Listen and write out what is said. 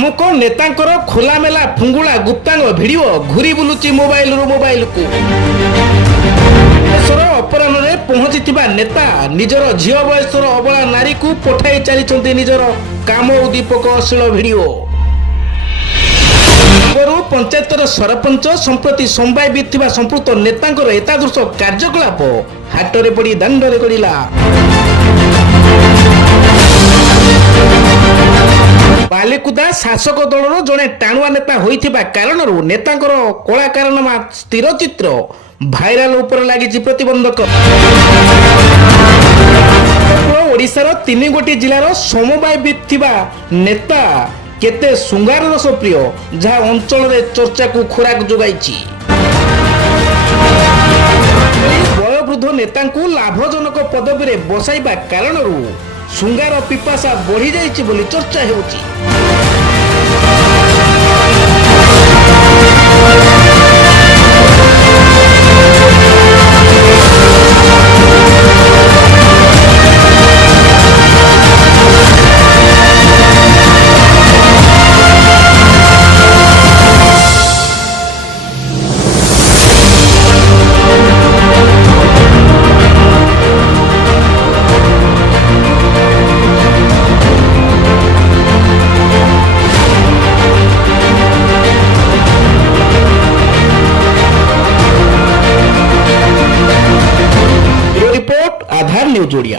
अमुक नेतांकर खोलामेला फुंगुला गुप्तांग भिडियो घुरी बुलुची मोबाइल रु मोबाइल को देशर अपराह्न पहुंची नेता निजर झील बयसर अबला नारी को पठाई चली निजर काम उद्दीपक अश्लील भिडियो। पंचायतर सरपंच संप्रति संवाद संपृक्त नेतांकर एतादृश कार्यकलाप हाटरे पड़ी दांडरे गड़िला। बालिकुदा शासक दलर जड़े टाणुआ नेता होइथिबा कारणरू नेतांकर कला कारनामा स्थिर चित्र भाइराल उपर लागिछि प्रतिबंधक। ओडिशार 3 गोटी जिलार समवाय बिथिबा नेता केते सुंगार रस प्रिय जहाँ अंचल में चर्चा को खोराक जोगाइछि। वयोवृद्ध नेता को लाभजनक पदवी रे बसाइबा कारणरू सुंगार पिपासा बढ़ी जाइछि बोली चर्चा हेउछि। आधार न्यूज ओडिया।